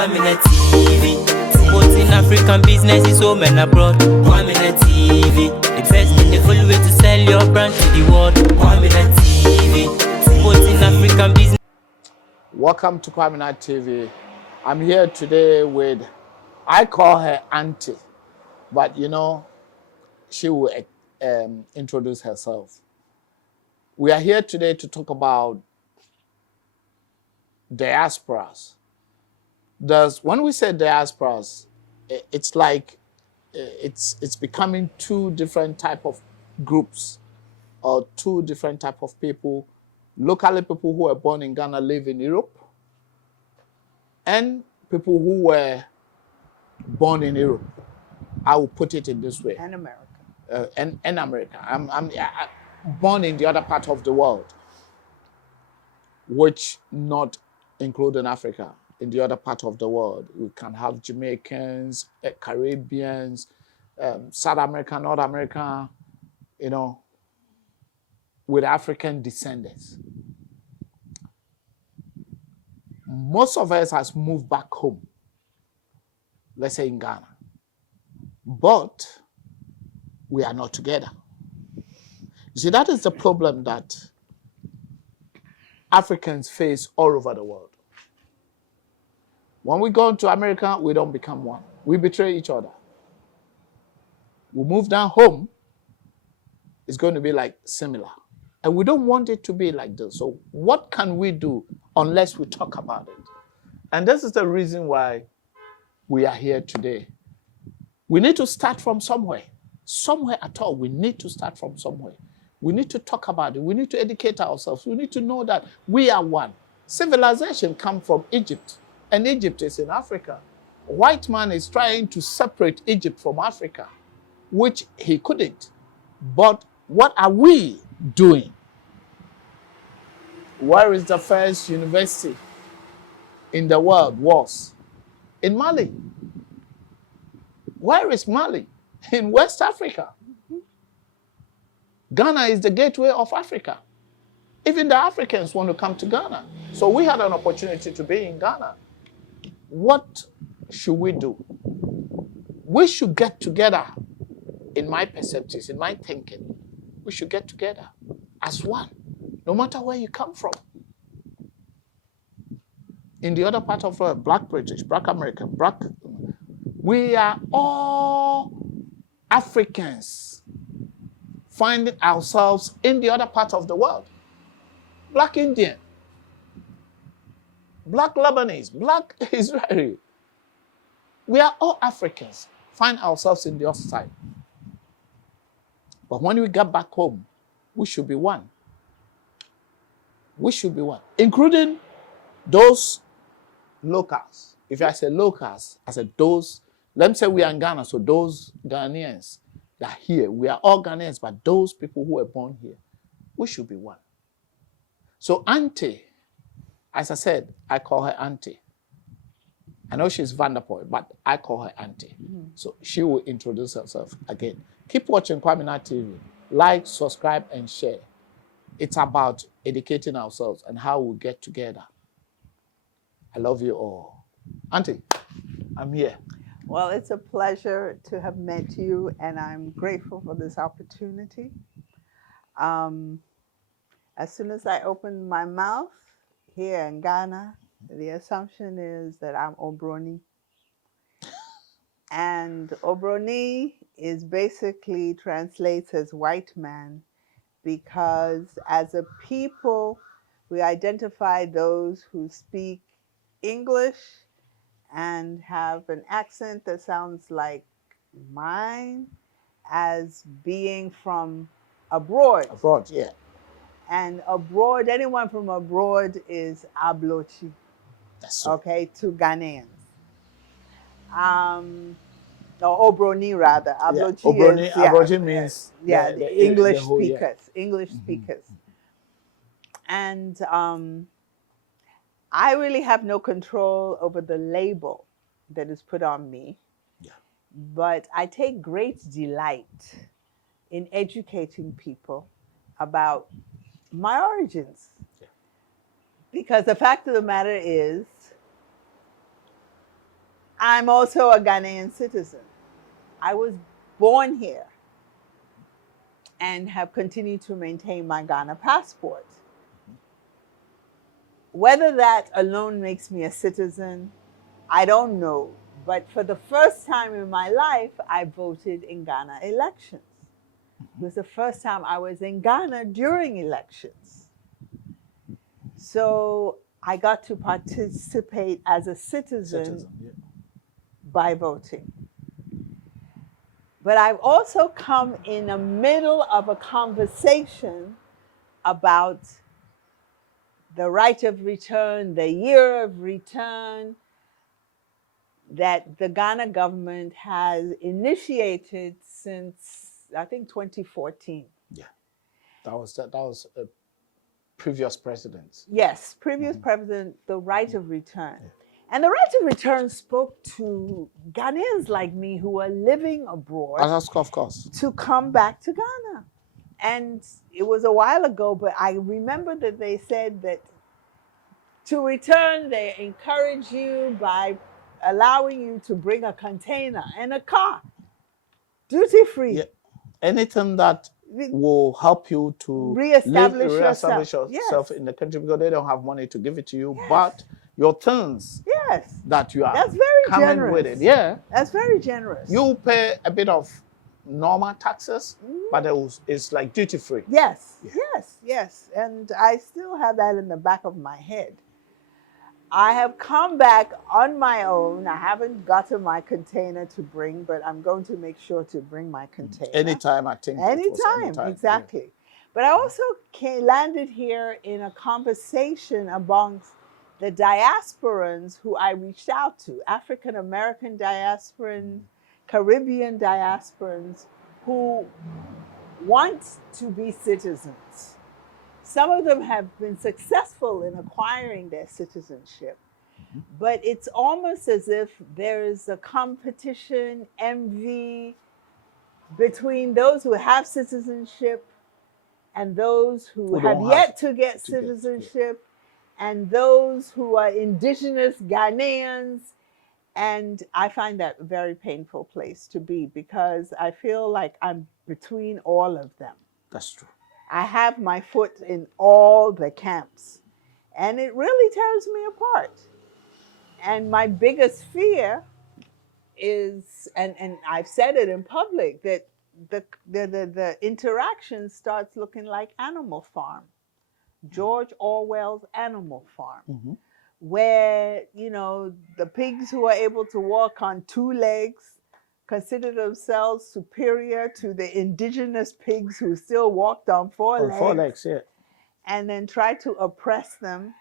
Kwaminat TV. Promoting African businesses home and abroad. Kwaminat TV. The best and the full way to sell your brand to the world. Kwaminat TV. Promoting African business. Welcome to Kwaminat TV. I'm here today with, I call her Auntie, but you know, she will introduce herself. We are here today to talk about diasporas. When we say diasporas, it's like it's becoming two different type of groups or two different type of people. Locally, people who were born in Ghana live in Europe, and people who were born in Europe. I will put it in this way. And America. And America. I'm born in the other part of the world, which not including Africa. In the other part of the world, we can have Jamaicans, Caribbeans, South America, North America, you know, with African descendants. Most of us has moved back home, let's say in Ghana, but we are not together. You see, that is the problem that Africans face all over the world. When we go to America, we don't become one. We betray each other. We move down home, it's going to be like similar. And we don't want it to be like this. So what can we do unless we talk about it? And this is the reason why we are here today. We need to start from somewhere. Somewhere at all. We need to start from somewhere. We need to talk about it. We need to educate ourselves. We need to know that we are one. Civilization comes from Egypt, and Egypt is in Africa. A white man is trying to separate Egypt from Africa, which he couldn't. But what are we doing? Where is the first university in the world was? In Mali. Where is Mali? In West Africa. Ghana is the gateway of Africa. Even the Africans want to come to Ghana. So we had an opportunity to be in Ghana. What should we do? We should get together, in my perceptions, in my thinking. We should get together as one, no matter where you come from. In the other part of the world, Black British, Black American, we are all Africans finding ourselves in the other part of the world. Black Indian, Black Lebanese, Black Israeli. We are all Africans, find ourselves in the other side. But when we get back home, we should be one. We should be one, including those locals. If I say locals, I said those, let me say we are in Ghana, so those Ghanaians that are here, we are all Ghanaians, but those people who were born here, we should be one. So Auntie, as I said, I call her Auntie. I know she's Vanderpool, but I call her Auntie. So she will introduce herself again. Keep watching Kwaminat TV. Like, subscribe, and share. It's about educating ourselves and how we get together. I love you all. Auntie, I'm here. Well, it's a pleasure to have met you, and I'm grateful for this opportunity. As soon as I open my mouth here in Ghana, the assumption is that I'm Obroni. And Obroni is basically translates as white man, because as a people, we identify those who speak English and have an accent that sounds like mine as being from abroad. Abroad, yeah. And abroad, anyone from abroad is Ablochi. That's right. Okay, to Ghanaians. Or Obroni rather. Ablochi Obroni, is, Abrochi means the English the whole, speakers. English speakers. And I really have no control over the label that is put on me. Yeah. But I take great delight in educating people about my origins. Yeah. Because the fact of the matter is, I'm also a Ghanaian citizen. I was born here and have continued to maintain my Ghana passport. Whether that alone makes me a citizen, I don't know. But for the first time in my life, I voted in Ghana elections. It was the first time I was in Ghana during elections. So I got to participate as a citizen by voting. But I've also come in the middle of a conversation about the right of return, the year of return that the Ghana government has initiated since, I think, 2014. Yeah, that was a previous president. Yes, previous president, the right of return. And the right of return spoke to Ghanaians like me who are living abroad Of course. to come back to Ghana. And it was a while ago, but I remember that they said that to return, they encourage you by allowing you to bring a container and a car, duty free. Yeah. Anything that will help you to reestablish yourself yes. in the country, because they don't have money to give it to you, Yes. but your things yes. that you are That's very coming generous. with it. Yeah. That's very generous. You pay a bit of normal taxes, but it's like duty free. Yes, yes. And I still have that in the back of my head. I have come back on my own. I haven't gotten my container to bring, but I'm going to make sure to bring my container. Anytime, I think. Anytime, exactly. Yeah. But I also landed here in a conversation amongst the diasporans who I reached out to, African American diasporans, Caribbean diasporans, who want to be citizens. Some of them have been successful in acquiring their citizenship, but it's almost as if there is a competition, envy between those who have citizenship and those who have yet to get citizenship, and those who are indigenous Ghanaians. And I find that a very painful place to be, because I feel like I'm between all of them. That's true. I have my foot in all the camps, and it really tears me apart. And my biggest fear is, and I've said it in public, that the interaction starts looking like Animal Farm, George Orwell's Animal Farm, where, you know, the pigs who are able to walk on two legs consider themselves superior to the indigenous pigs who still walked on four legs. 4 legs, yeah. And then try to oppress them.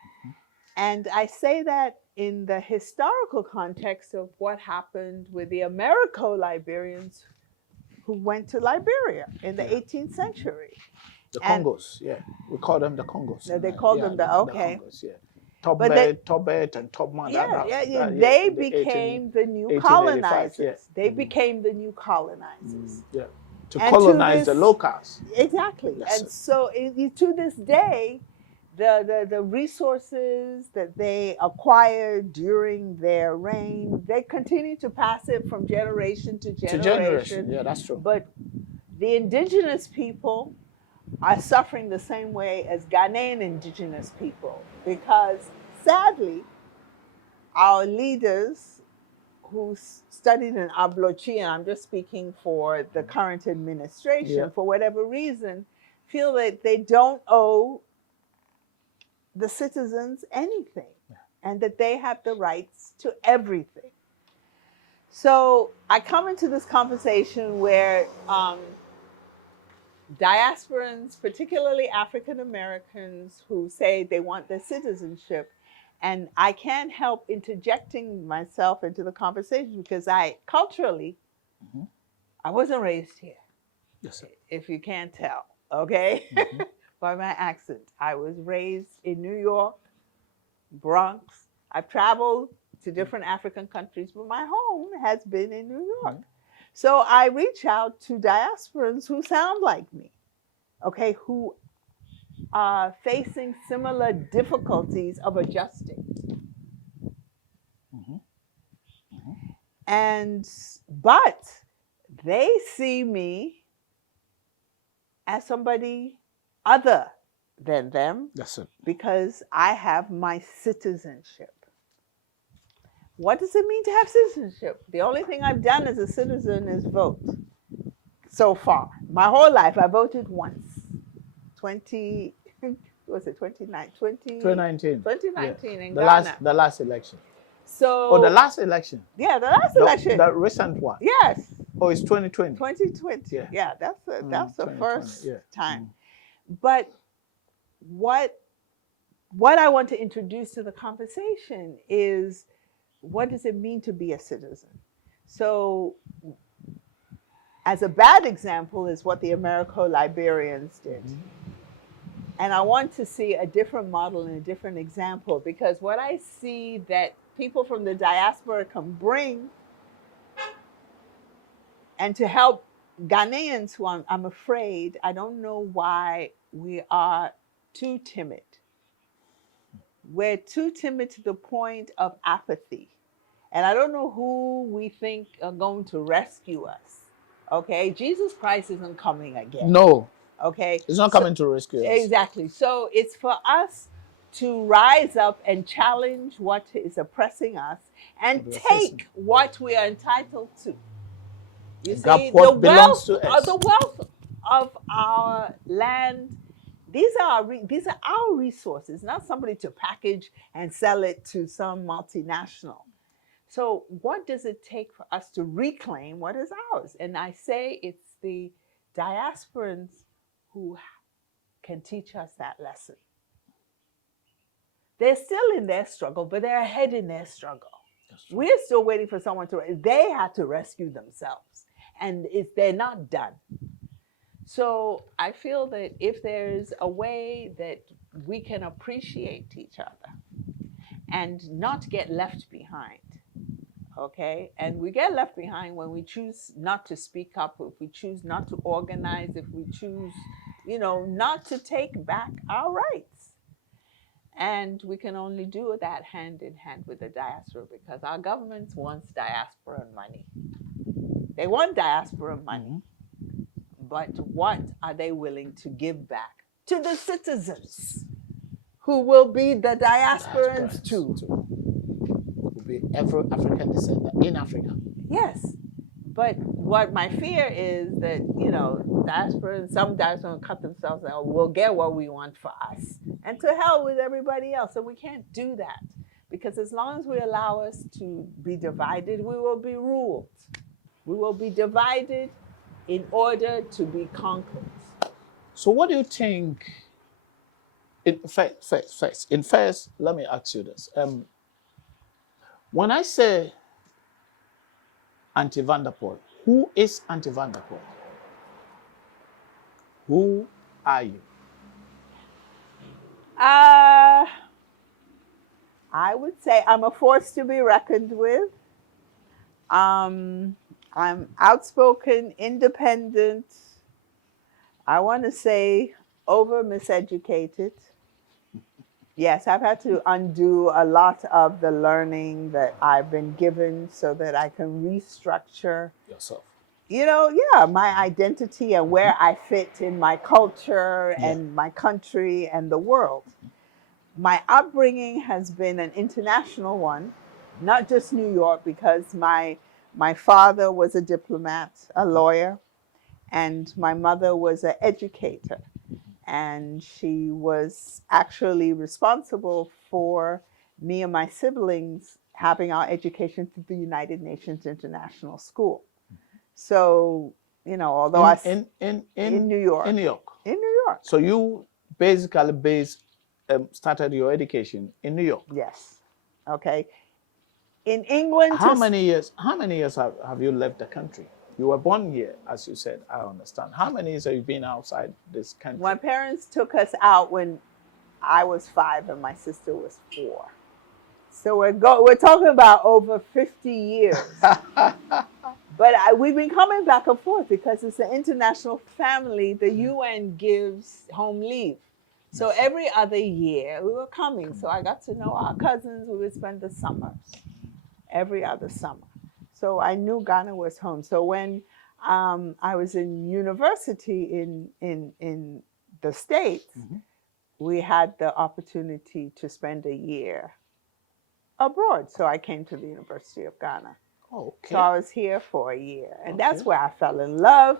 And I say that in the historical context of what happened with the Americo-Liberians who went to Liberia in the 18th century. The Congos, we call them the Congos. They called them the Congos, Tobet and Topman. They became the new colonizers. They became the new colonizers. To colonize the locals. Exactly. Yes. And so to this day, the resources that they acquired during their reign, they continue to pass it from generation to generation. Yeah, that's true. But the indigenous people are suffering the same way as Ghanaian indigenous people, because sadly, our leaders who studied in Ablochi, and I'm just speaking for the current administration, for whatever reason, feel that they don't owe the citizens anything, and that they have the rights to everything. So I come into this conversation where diasporans, particularly African Americans, who say they want their citizenship, and I can't help interjecting myself into the conversation because culturally, I wasn't raised here. Yes, sir. If you can't tell, okay? By my accent. I was raised in New York, Bronx. I've traveled to different African countries, but my home has been in New York. So I reach out to diasporans who sound like me, okay, who are facing similar difficulties of adjusting. But they see me as somebody other than them That's it. because I have my citizenship. What does it mean to have citizenship? The only thing I've done as a citizen is vote. So far, my whole life, I voted once. 20, was it 2019. 2019 in The Ghana. the last election. So Oh, the last election. yeah, the last election. The recent one. Yes. Oh, it's 2020. 2020. Yeah, that's the 2020, first yeah. time. But what I want to introduce to the conversation is, what does it mean to be a citizen? So, as a bad example is what the Americo-Liberians did. And I want to see a different model and a different example, because what I see that people from the diaspora can bring, and to help Ghanaians who I'm afraid, I don't know why we are too timid. We're too timid to the point of apathy. And I don't know who we think are going to rescue us. Okay, Jesus Christ isn't coming again. No. Okay, It's not coming to rescue us. Exactly. So it's for us to rise up and challenge what is oppressing us and take what we are entitled to. You see, what belongs to us. The wealth of our land. These are our resources, not somebody to package and sell it to some multinational. So what does it take for us to reclaim what is ours? And I say it's the diasporans who can teach us that lesson. They're still in their struggle, but they're ahead in their struggle. We're still waiting for someone they had to rescue themselves, and they're not done. So I feel that if there's a way that we can appreciate each other and not get left behind, okay? And we get left behind when we choose not to speak up, if we choose not to organize, if we choose, not to take back our rights. And we can only do that hand in hand with the diaspora, because our governments want diaspora money. They want diaspora money. But what are they willing to give back to the citizens who will be the diasporans too? Will be every African descendant in Africa. Yes. But what my fear is that, diasporans, some diasporans cut themselves out, we'll get what we want for us. And to hell with everybody else. So we can't do that. Because as long as we allow us to be divided, we will be ruled. We will be divided in order to be conquered. So what do you think? First, let me ask you this. When I say anti-Van der Pol, who is anti-Van der Pol? Who are you? I would say I'm a force to be reckoned with. I'm outspoken, independent. I want to say over miseducated. Yes, I've had to undo a lot of the learning that I've been given so that I can restructure Yourself. My identity and where I fit in my culture and my country and the world. My upbringing has been an international one, not just New York, because my father was a diplomat, a lawyer, and my mother was an educator. And she was actually responsible for me and my siblings having our education through the United Nations International School. So, although in New York. In New York. In New York. So you basically started your education in New York. Yes. Okay. In England. How many years have you left the country? You were born here, as you said, I understand. How many years have you been outside this country? My parents took us out when I was 5 and my sister was 4. So we're talking about over 50 years. But we've been coming back and forth because it's an international family. The UN gives home leave. So every other year we were coming. So I got to know our cousins. We would spend the summers, every other summer. So I knew Ghana was home. So when I was in university in the States, we had the opportunity to spend a year abroad. So I came to the University of Ghana. Oh, okay. So I was here for a year. And that's where I fell in love,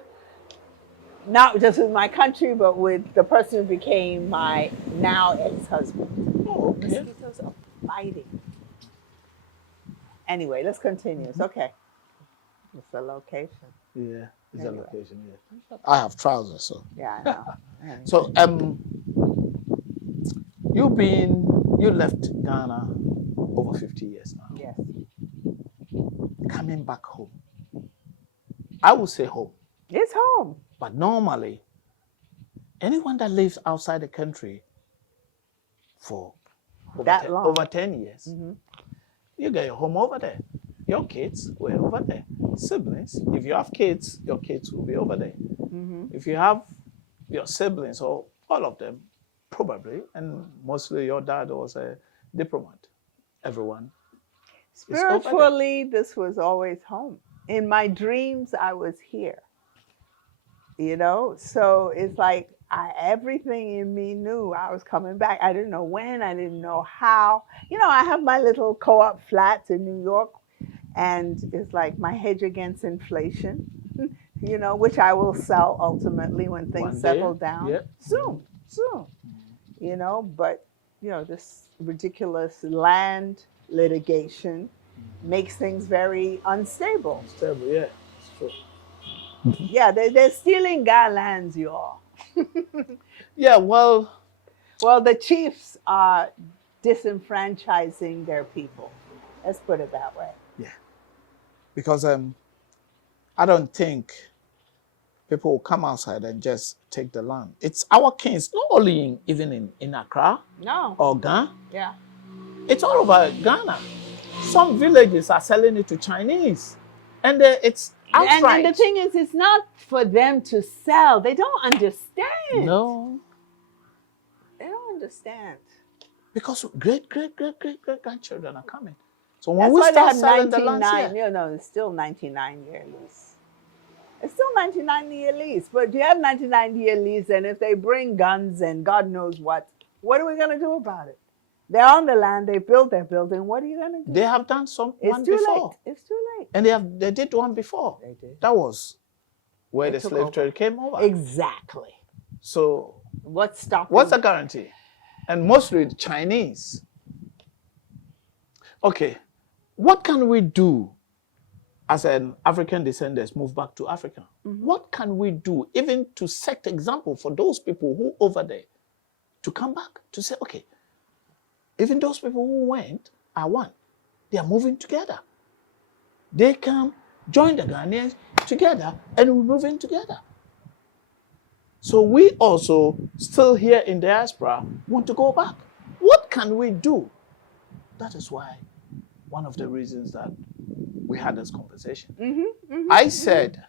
not just with my country, but with the person who became my now ex-husband. Oh, okay. Mosquitoes are biting. Anyway, let's continue. It's okay. It's a location. Yeah, it's Anyway. a location. Yeah, I have trousers, so. Yeah, I know. Anyway. So, you left Ghana over 50 years now. Yes. Coming back home. I would say home, It's home. but normally, anyone that lives outside the country for That long. over 10 years, you get your home over there. Your kids were over there. Siblings, if you have kids, your kids will be over there. If you have your siblings, or all of them, probably, and mostly your dad was a diplomat, everyone. Spiritually, this was always home. In my dreams, I was here. You know, so it's like everything in me knew I was coming back. I didn't know when, I didn't know how. You know, I have my little co-op flats in New York, and it's like my hedge against inflation, you know, which I will sell ultimately when things settle down. Yeah. Soon. You know, but, you know, this ridiculous land litigation makes things very unstable. Stable, yeah, it's true. Yeah, they're stealing Ghana lands, y'all. Yeah, well, the chiefs are disenfranchising their people. Let's put it that way. yeah, because I don't think people will come outside and just take the land. It's our kings, not only even in Accra No. or Ghana. Yeah. It's all over Ghana. Some villages are selling it to Chinese, and it's outright. And the thing is, it's not for them to sell. They don't understand. No, They don't understand. because great grandchildren are coming. So when That's we why they start have selling the lands 99. here, No, it's still 99-year lease. It's still 99-year lease. But you have 99-year lease, and if they bring guns and God knows what are we going to do about it? They're on the land. They built their building. What are you going to do? they have done one It's too before, late. It's too late. and they did one before. They did. That was where They the took slave over. trade came over. Exactly. So What's stopping? what's the guarantee? And mostly the Chinese. Okay, what can we do as an African descendants move back to Africa? What can we do even to set example for those people who over there to come back to say, okay, even those people who went are one. They are moving together. They can join the Ghanaians together and we're moving together. So we also, still here in diaspora, want to go back. What can we do? That is why one of the reasons that we had this conversation. I said,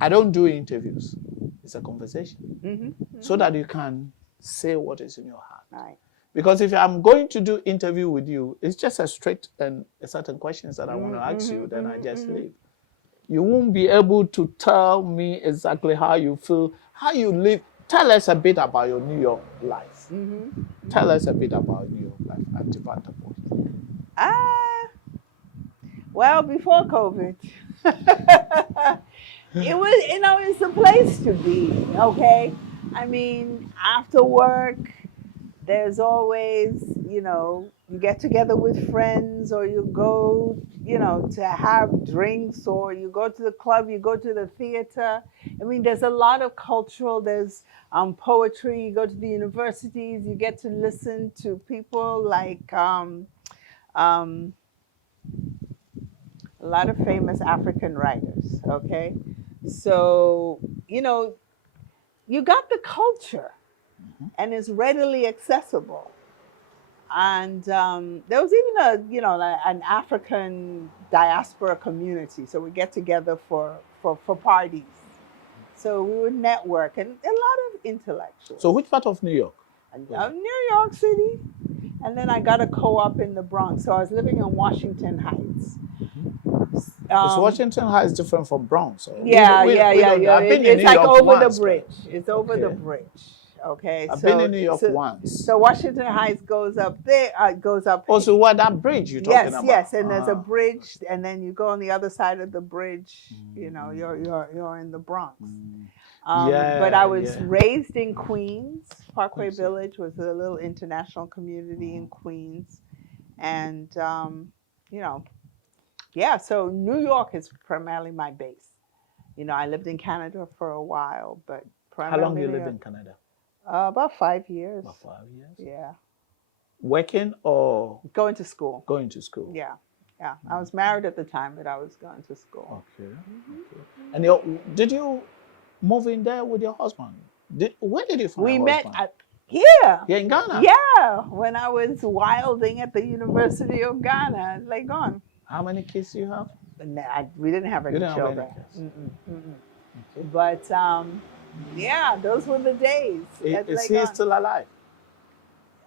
I don't do interviews. It's a conversation. So that you can say what is in your heart. Right. Because if I'm going to do interview with you, it's just a straight and a certain questions that I want to ask you, then I just leave. You won't be able to tell me exactly how you feel, how you live. Tell us a bit about your New York life. Tell us a bit about New York life, Auntie Vanderpool. Well, before COVID, it was, you know, it's a place to be, okay? I mean, after work, there's always, you know, you get together with friends or you go, you know, to have drinks or you go to the club, you go to the theater. I mean, there's a lot of cultural, there's poetry, you go to the universities, you get to listen to people like a lot of famous African writers, okay? So, you know, you got the culture and it's readily accessible. And there was even an African diaspora community. So we get together for parties. So we would network and a lot of intellectuals. So which part of New York? New York City. And then I got a co-op in the Bronx. So I was living in Washington Heights. Because Washington High is different from Bronx. So yeah, we yeah, don't- yeah. I've been in It's New like York over once, the bridge. but- It's over the okay. bridge. Okay. I've been in New York once. So Washington Heights goes up there. Goes up. Also, what that bridge you're talking about? Yes, and there's a bridge, and then you go on the other side of the bridge. You know, you're in the Bronx. But I was raised in Queens. Parkway Queens, yeah. Village was a little international community in Queens, and you know, yeah. So New York is primarily my base. You know, I lived in Canada for a while, but How primarily long you New live York. in Canada? About 5 years. About 5 years. Yeah, Working or going to school. going to school? Yeah, yeah. I was married at the time, but I was going to school. Okay. And did you move in there with your husband? Where did you find We your met husband? here. Here in Ghana? Yeah, when I was wilding at the University of Ghana, Legon. How many kids do you have? We didn't have any You didn't have any children. kids? Okay. But yeah, those were the days. Is he still alive?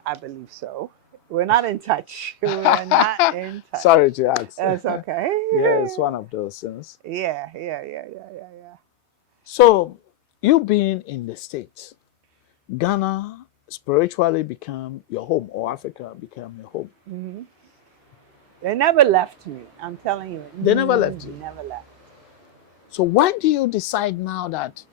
I believe so. We're not in touch. We're not in touch. Sorry to ask. That's okay. Yeah, it's one of those things. Yeah. So, you being in the States, Ghana spiritually became your home, or Africa became your home. Mm-hmm. They never left me. I'm telling you. They never left you? Never left. So why do you decide now that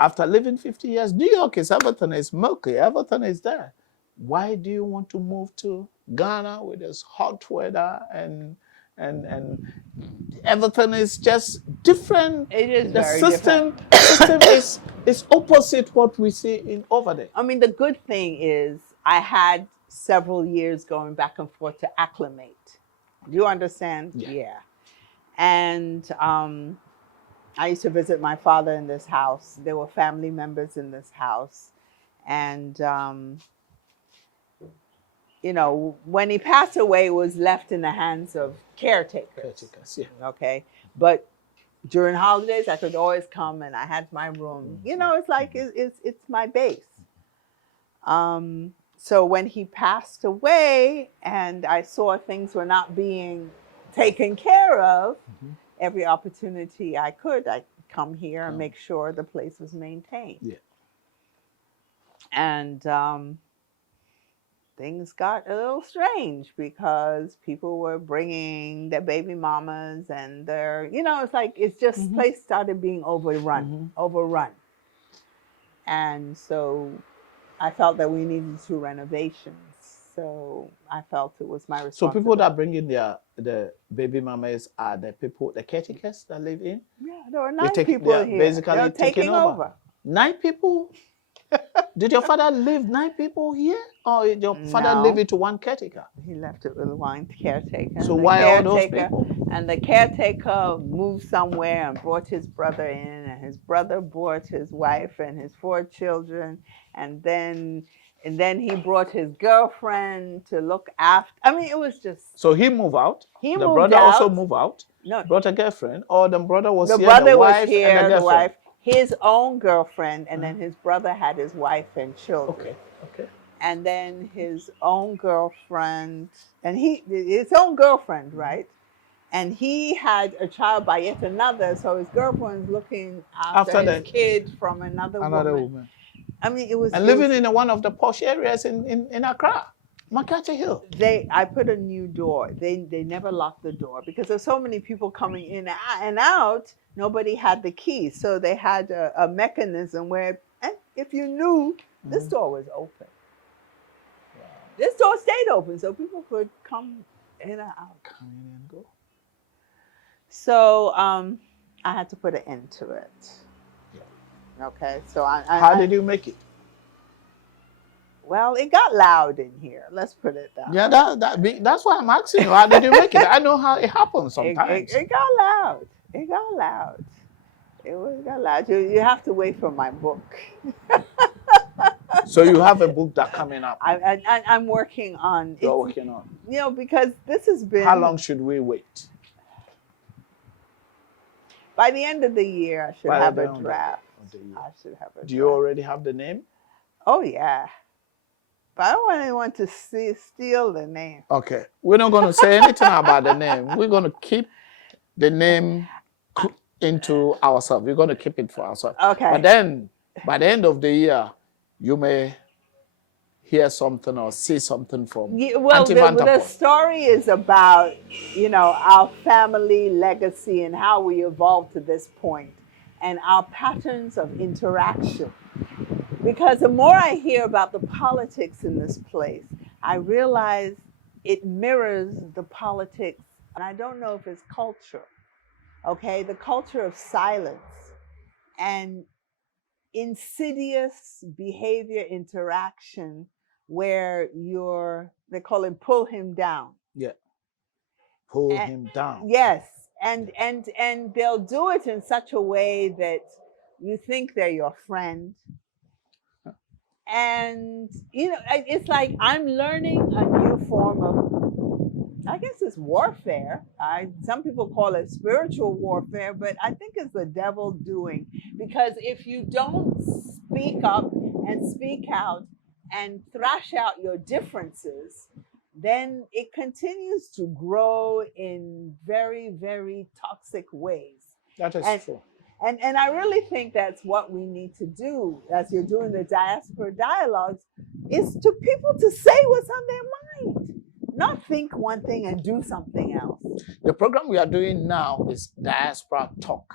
after living 50 years, New York is everything is milky, everything is there. Why do you want to move to Ghana with this hot weather and everything is just different? It is the very system is opposite what we see over there. I mean, the good thing is I had several years going back and forth to acclimate. Do you understand? Yeah. And I used to visit my father in this house. There were family members in this house. And, you know, when he passed away, it was left in the hands of caretakers. Caretakers, yeah. Okay. But during holidays, I could always come and I had my room. You know, it's like, it's my base. So when he passed away and I saw things were not being taken care of, every opportunity I could, I'd come here and make sure the place was maintained. Yeah. And things got a little strange because people were bringing their baby mamas and their, you know, it's like, it's just, place started being overrun. And so I felt that we needed to renovations. So I felt it was my responsibility. So people that bring in the baby mamas are the people, the caretakers that live in? Yeah, there were 9 people here. Basically They're taking over. 9 people? Did your father leave 9 people here? Or did your father leave it to one caretaker? He left it with one caretaker. So why all those people? And the caretaker moved somewhere and brought his brother in, and his brother brought his wife and his 4 children, and then he brought his girlfriend to look after. I mean, it was just. So he moved out. He the moved brother out. also moved out. No, brought a girlfriend, or the brother was the here. brother the wife was here. and the wife, his own girlfriend, and then his brother had his wife and children. Okay. And then his own girlfriend, and his own girlfriend, right? And he had a child by yet another, so his girlfriend's looking after his kid from another woman. I mean, it was. And living in one of the posh areas in Accra, Makati Hill. I put a new door. They never locked the door because there's so many people coming in and out. Nobody had the key, so they had a mechanism where, if you knew, this door was open. Wow. This door stayed open, so people could come in and out. Come in and go. So I had to put an end to it. Yeah. Okay, so How did you make it? Well, it got loud in here. Let's put it that way. Yeah, that's why I'm asking you. How did you make it? I know how it happens sometimes. It got loud. It got loud. It got loud. You have to wait for my book. So you have a book that's coming up. I'm working on. You're working on. You know, because this has been. How long should we wait? By the end of the year, I should have a draft. I should have a draft. Do you already have the name? Oh, yeah. But I don't want anyone to steal the name. Okay. We're not going to say anything about the name. We're going to keep the name into ourselves. We're going to keep it for ourselves. Okay. But then, by the end of the year, you may hear something or see something from Well, Auntie the Vanderpool. story is about, our family legacy and how we evolved to this point and our patterns of interaction. Because the more I hear about the politics in this place, I realize it mirrors the politics. And I don't know if it's culture, okay? The culture of silence and insidious behavior interaction where they call him pull him down. Yeah. Pull him down. Yes. And they'll do it in such a way that you think they're your friend. And, it's like I'm learning a new form of, I guess it's warfare. Some people call it spiritual warfare, but I think it's the devil doing. Because if you don't speak up and speak out and thrash out your differences, then it continues to grow in very, very toxic ways. That is true. And I really think that's what we need to do as you're doing the diaspora dialogues, is to people to say what's on their mind, not think one thing and do something else. The program we are doing now is Diaspora Talk.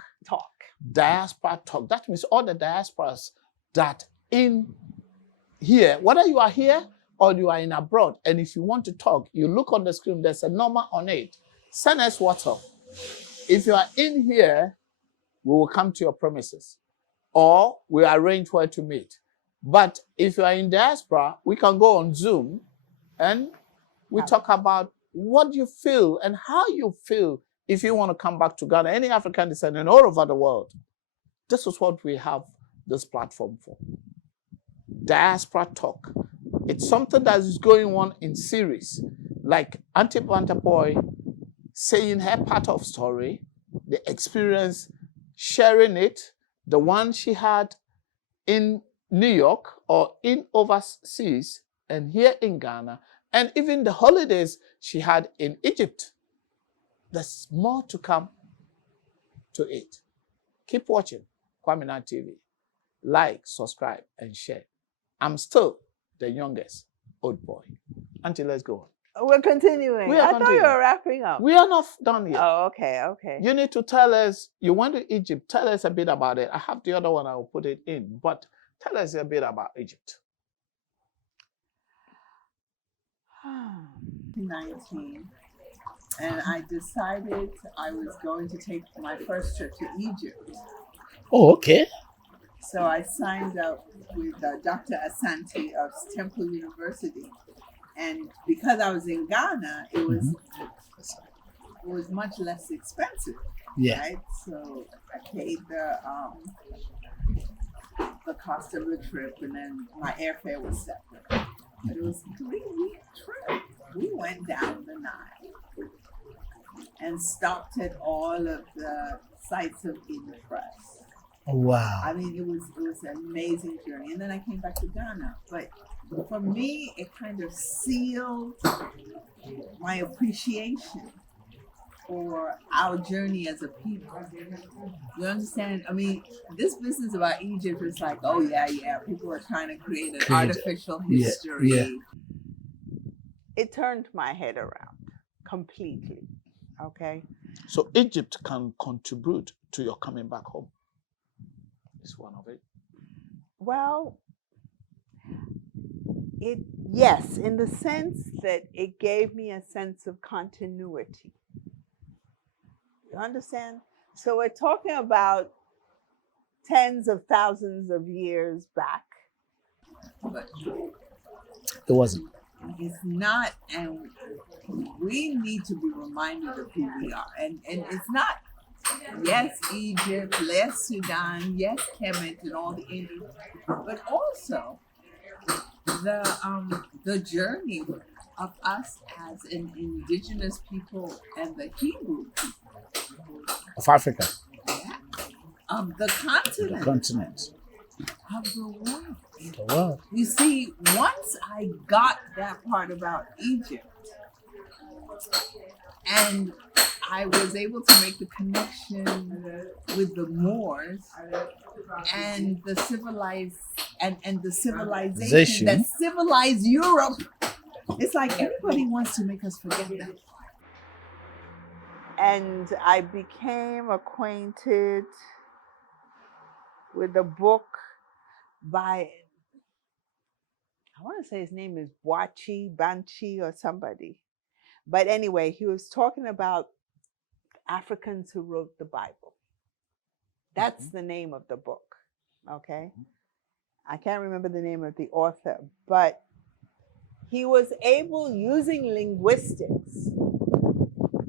Diaspora Talk. That means all the diasporas that in here, whether you are here or you are in abroad, and if you want to talk, you look on the screen, there's a number on it. Send us WhatsApp. If you are in here, we will come to your premises or we arrange where to meet. But if you are in diaspora, we can go on Zoom and we talk about what you feel and how you feel if you want to come back to Ghana, any African descendant all over the world. This is what we have this platform for. Diaspora Talk. It's something that is going on in series, like Auntie Vanderpool saying her part of story, the experience, sharing it, the one she had in New York or in overseas and here in Ghana, and even the holidays she had in Egypt. There's more to come to it. Keep watching Kwaminat TV. Like, subscribe, and share. I'm still the youngest old boy. Auntie, let's go on. We're continuing. I thought you were wrapping up. We are not done yet. Oh, okay. You need to tell us, you went to Egypt. Tell us a bit about it. I have the other one, I will put it in. But tell us a bit about Egypt. 19, and I decided I was going to take my first trip to Egypt. Oh, okay. So I signed up with Dr. Asante of Temple University. And because I was in Ghana, it was much less expensive. Yeah. Right? So I paid the cost of the trip, and then my airfare was separate. But it was a 3-week trip. We went down the Nile and stopped at all of the sites of Impress. Wow. I mean, it was an amazing journey. And then I came back to Ghana. But for me, it kind of sealed my appreciation for our journey as a people. You understand? I mean, this business about Egypt is like, oh yeah, people are trying to create an artificial history. Yeah. It turned my head around completely. Okay. So Egypt can contribute to your coming back home. It's one of it. Well, yes, in the sense that it gave me a sense of continuity. You understand? So we're talking about tens of thousands of years back. But it wasn't. It's not, and we need to be reminded of who we are. And it's not, yes, Egypt, yes, Sudan, yes, Kemet, and all the Indians, but also the journey of us as an indigenous people and the Hebrew people of Africa, of the continent, of the world. You see, once I got that part about Egypt, and I was able to make the connection with the Moors and the civilized and the civilization that civilized Europe. It's like everybody wants to make us forget that. And I became acquainted with a book by, I want to say his name is Banchi or somebody. But anyway, he was talking about Africans who wrote the Bible. That's the name of the book. Okay. I can't remember the name of the author, but he was able, using linguistics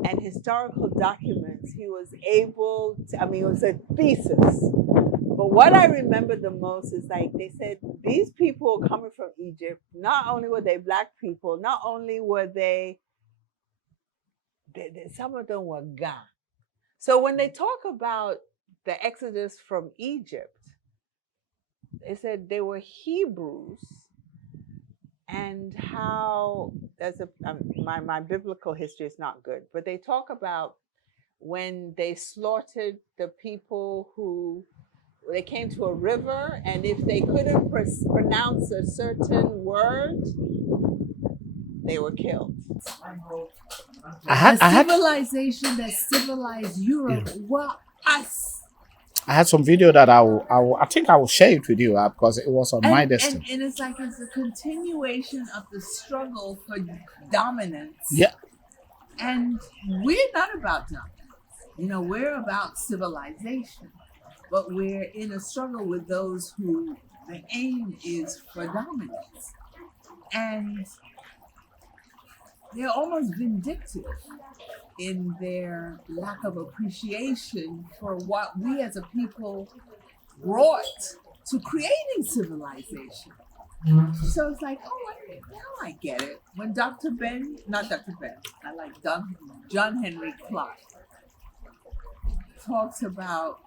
and historical documents, he was able to, I mean, it was a thesis. But what I remember the most is like they said, these people coming from Egypt, not only were they Black people, not only were they some of them were Ga. So when they talk about the exodus from Egypt, they said they were Hebrews, and how there's a my biblical history is not good, but they talk about when they slaughtered the people who they came to a river, and if they couldn't pronounce a certain word, they were killed. Civilization that civilized Europe were us. I had some video that I think I will share it with you because it was on my desktop. And it's like it's a continuation of the struggle for dominance. Yeah. And we're not about dominance. We're about civilization. But we're in a struggle with those who the aim is for dominance. And they're almost vindictive in their lack of appreciation for what we as a people brought to creating civilization. So it's like, I get it. When I like John Henry Clark talks about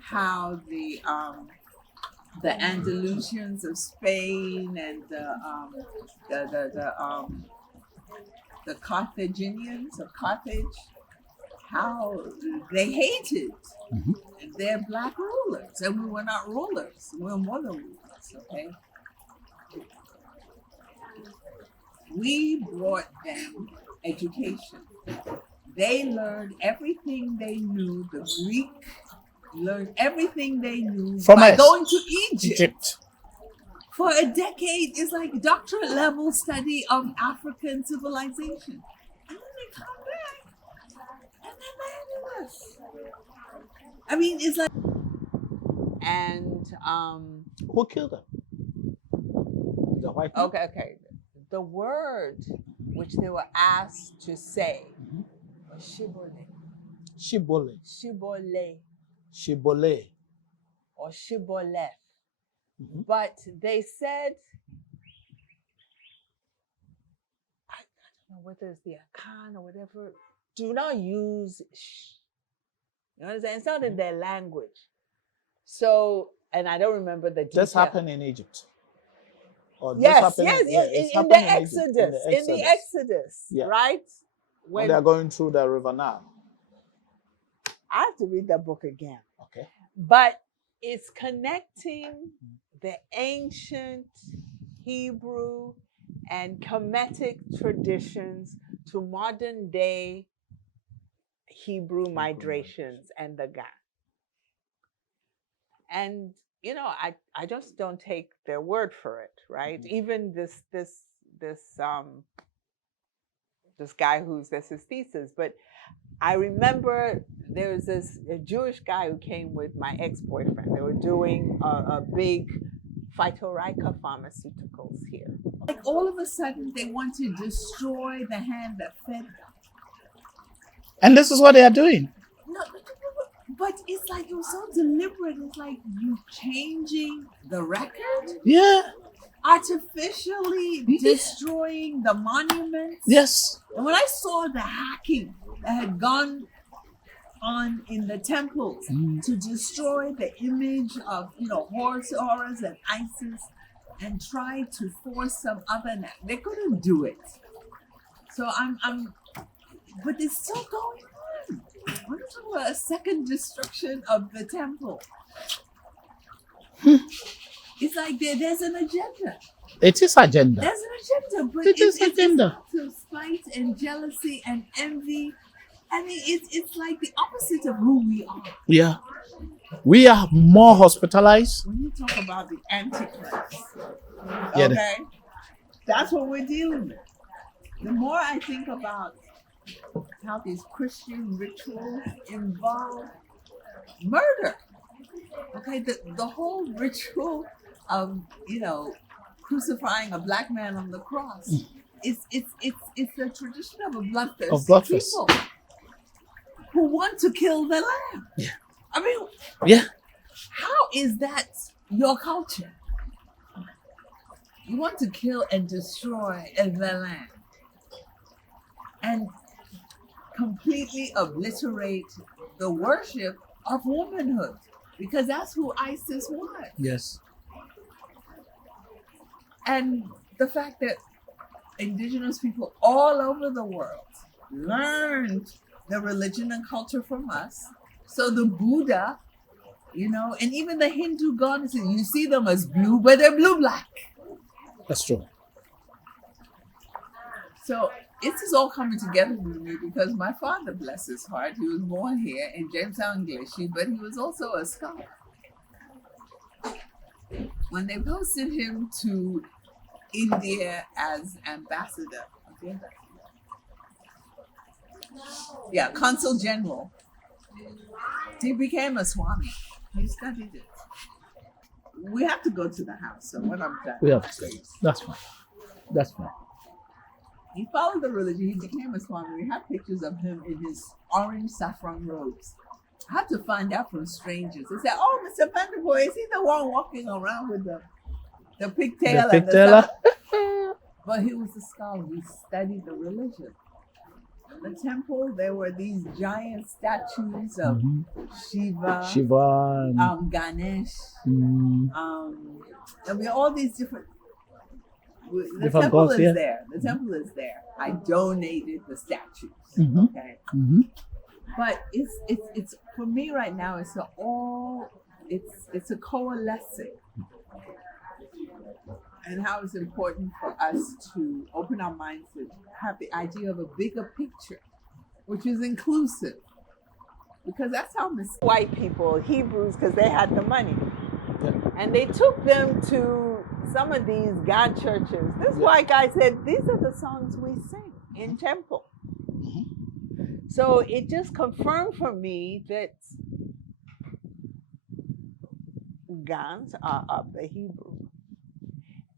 how the Andalusians of Spain and the Carthaginians of Carthage, how they hated their Black rulers, and we were not rulers; we were more than rulers. Okay, we brought them education. They learned everything they knew. The Greek learned everything they knew by going to Egypt. For a decade, it's like doctorate level study of African civilization. And then they come back and they land us. I mean, it's like... And... Who killed them? The white man? Okay. The word which they were asked to say was shibole. Shibole. Or shiboleth. But they said, I don't know whether it's the Akan or whatever, do not use sh. You understand? It's not in their language. So, and I don't remember the detail. This happened in Egypt. Yes. In the Exodus, yeah. Right? When they're going through the river Nile. I have to read that book again. Okay. But it's connecting the ancient Hebrew and Kemetic traditions to modern day Hebrew migrations and the Ga. And I just don't take their word for it, right? Even this guy that's his thesis, but I remember there was a Jewish guy who came with my ex-boyfriend. They were doing a big phytorhica pharmaceuticals here. Like all of a sudden, they want to destroy the hand that fed them. And this is what they are doing. No, but it's like it was so deliberate. It's like you changing the record. Yeah. Artificially destroying the monuments. Yes. And when I saw the hacking that had gone on in the temples to destroy the image of Horus and Isis and try to force some other they couldn't do it. So I'm But it's still going on. We're talking about a second destruction of the temple. It's like there's an agenda. It is agenda. There's an agenda, but It is agenda. It's spite and jealousy and envy. I mean, it's like the opposite of who we are. Yeah. We are more hospitalized. When you talk about the Antichrist, Yeah, okay, that's what we're dealing with. The more I think about how these Christian rituals involve murder, okay, the whole ritual of crucifying a black man on the cross, it's a tradition of a bloodthirst people who want to kill the lamb. Yeah. I mean, Yeah. how is that your culture? You want to kill and destroy the lamb and completely obliterate the worship of womanhood, because that's who ISIS was. Yes. And the fact that indigenous people all over the world learned the religion and culture from us. So the Buddha, and even the Hindu goddesses, you see them as blue, but they're blue-black. That's true. So this is all coming together with me because my father, bless his heart, he was born here in Jamestown, Glacier, but he was also a scholar. When they posted him to India as ambassador, consul general, he became a Swami. He studied it. We have to go to the house, so when I'm done. We have to. That's fine. That's fine. He followed the religion. He became a Swami. We have pictures of him in his orange saffron robes. I had to find out from strangers. They said, "Oh, Mr. Vanderboy, is he the one walking around with the pigtail?" The pigtail. But he was a scholar. He studied the religion. In the temple, there were these giant statues of Shiva, Ganesh. I mean, all these different. The temple gods, is there. The temple is there. I donated the statues. Okay. But it's for me right now. It's a coalescing, and how it's important for us to open our minds to have the idea of a bigger picture, which is inclusive, because that's how white people, Hebrews, because they had the money, and they took them to some of these God churches. This white guy said, "These are the songs we sing in temple." So it just confirmed for me that guns are of the Hebrew.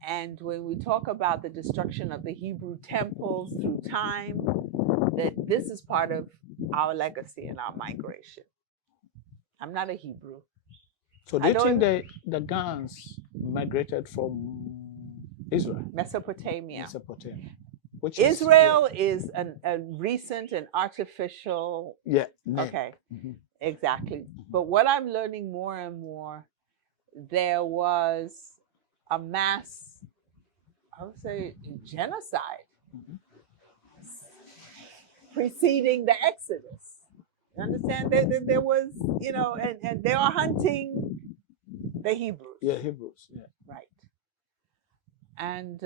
And when we talk about the destruction of the Hebrew temples through time, that this is part of our legacy and our migration. I'm not a Hebrew. So do you think the Gans migrated from Israel? Mesopotamia. Which Israel is a recent and artificial. Name. Okay, exactly. But what I'm learning more and more, there was a mass, I would say, genocide preceding the Exodus. You understand? There was, and they are hunting the Hebrews. Yeah, Hebrews. Yeah. Right. And,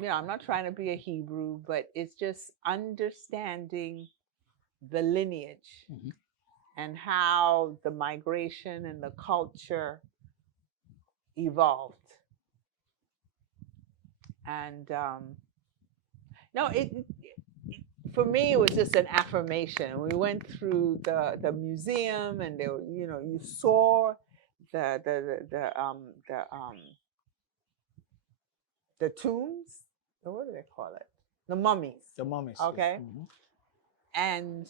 I'm not trying to be a Hebrew, but it's just understanding the lineage and how the migration and the culture evolved. And for me, it was just an affirmation. We went through the museum, and there, you saw the tombs. What do they call it? The mummies. The mummies. Okay. Yes. And